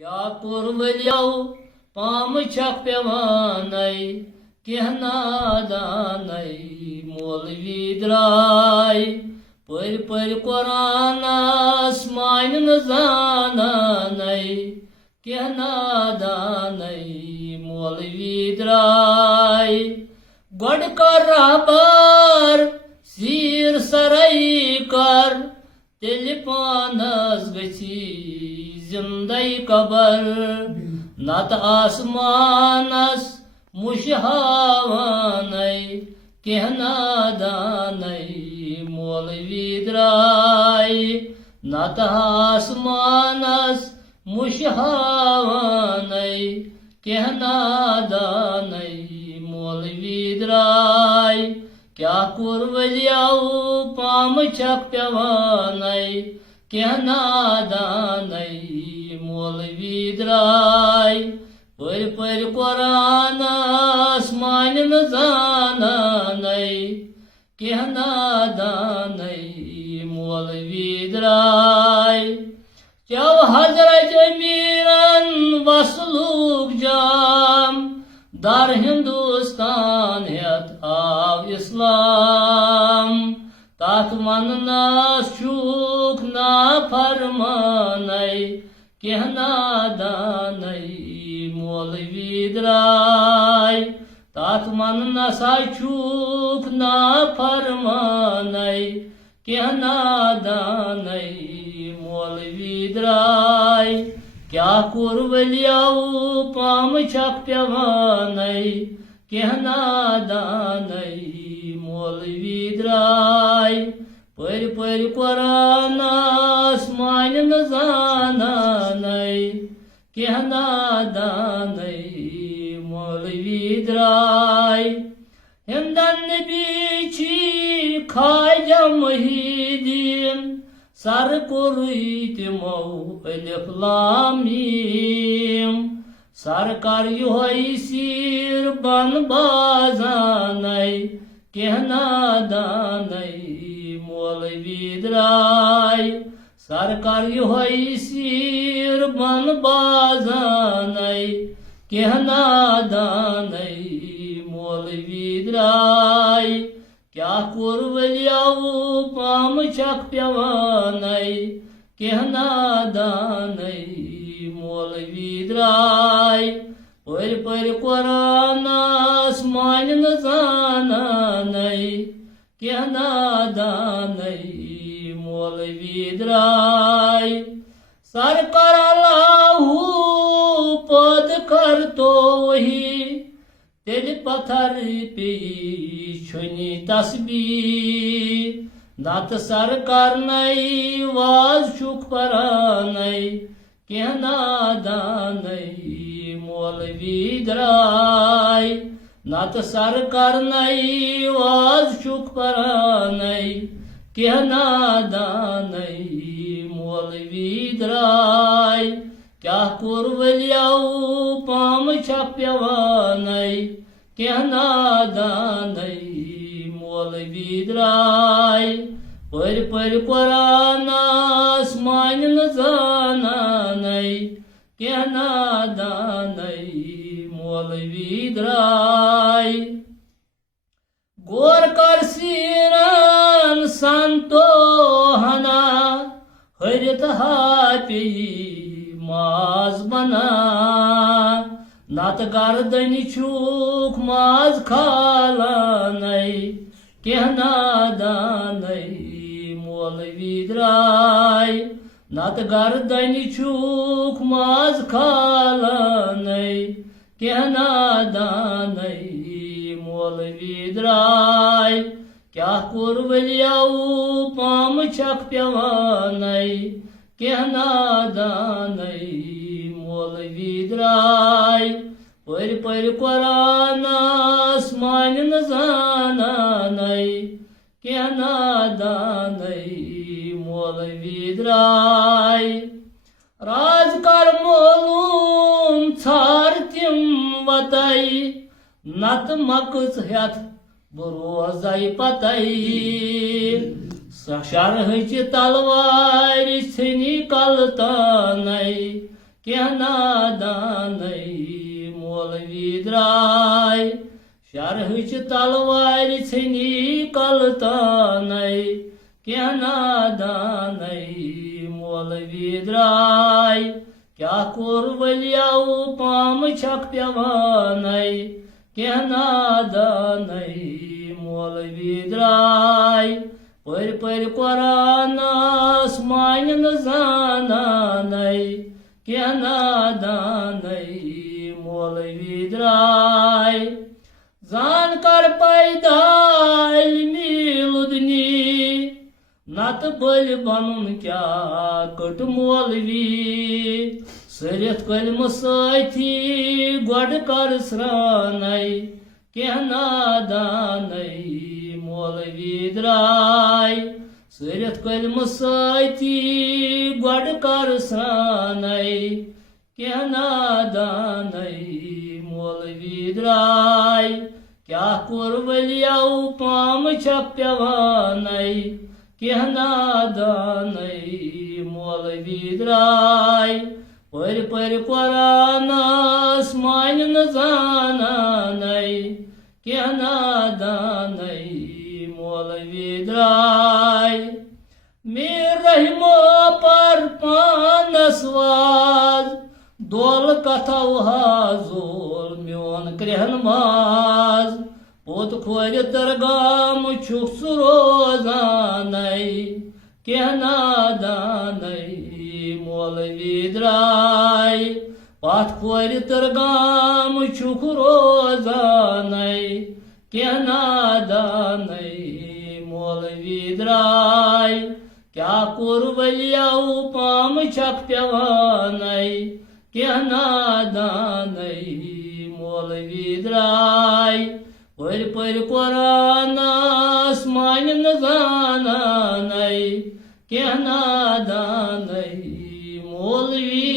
क्या पुरवलियो पाम छक पेवानै कह नादानै मौलवी द्राय पर पर कुरानस मान न जानानै कह नादानै मौलवी द्राय गड कर रहबर सीर सरई कर तेल पानस गसी जिंदई कबर नत आसमानस मुशहावानै कह नादानै मौलवी द्राय नत आसमानस मुशहावानै कह नादानै मौलवी द्राय क्या कुरवलियाओ पाम छक पेवानै कह नादानै मौलवी द्राय पर पर कुरानस मान न जानानै कह नादानै मौलवी द्राय चौ हजरत अमीरन वसलूक जाम दर हिंदुस्तान हेत आव इस्लाम तथ मननास चूक ना फरमानै कह नादानै मौलवी द्राय तथ मननास चूक ना फरमानै कह नादानै मौलवी द्राय क्या कुरवलियाओ पाम छक पेवानै कह नादानै मौलवी द्राय पर पर कुरानस मान न जानानै कह नादानै मौलवी द्राय हिंदन बीची ख्वाजा मुहीदीन सर कोरुई तिमो अलिफ लाम मीम सरकार योहै सीर बन बाजानै कह नादानै मौलवी द्राय सरकार योहै सीर बन बाजानै कह नादानै मौलवी द्राय क्या कुरवलियाओ पाम छक पेवानै कह नादानै मौलवी द्राय पर कुरानस मान न जानानै कह नादानै मौलवी द्राय सरकार अल्लाहू पद कर तो वही तेल पत्थर पे छुनी तस्बीर नत सरकार नै वाज छुक परानै कह नादानै मौलवी द्राय नत सरकार नै वाज छुक परानै कह नादानै मौलवी द्राय क्या कुरवलियाओ पाम छक पेवानै कह नादानै मौलवी द्राय पर पर कुरानस मान न जानानै कह नादानै मौलवी द्राय गोर कर सीरन संतो हना हरित हापी माज बना नत गर्दन छूक माज खालानै कह नादानै मौलवी द्राय नत गर्दन छूक माज खालानै कह नादानै मौलवी द्राय क्या कुरवलियाओ पाम छक पेवानै कह नादानै मौलवी द्राय पर कुरानस मान न जानानै कह नादानै मौलवी द्राय राज कर मालूम छार तिम वतै नत मकस हेथ बरोजै पतै शरहच तलवार छनी कलतानै कह नादानै मौलवी द्राय शरहच तलवार छनी कलतानै कह नादानै मौलवी द्राय क्या कोर वलियाओ पाम छक पेवानै कह नादानै मौलवी द्राय पर कुरानस मानन जानानै कह नादानै मौलवी द्राय जान कर पैदा इल्मी लुदनी नत बल बनन क्या कट मौलवी सरित कलम सथी गोड कर स्रानै कह नादानै मौलवी द्राय सरित कलम सथी गोड कर स्रानै कह नादानै मौलवी द्राय क्या कोर वलियाओ पाम छक पेवानै कह नादानै मौलवी द्राय पर कुरानस मानन जानानै कह नादानै मौलवी द्राय मीर रहमो पर पानस वाज दोल कथौ हाजोल म्योन क्रेहन माज पोत खोर तरगाम छुक रोजानै कह नादानै मौलवी द्राय पाथ खोर तरगाम छुक रोजानै कह नादानै मौलवी द्राय क्या कोर वलियाओ पाम छक पेवानै कह नादानै मौलवी द्राय पर कुरानस मानन जानानै कह नादानै मौलवी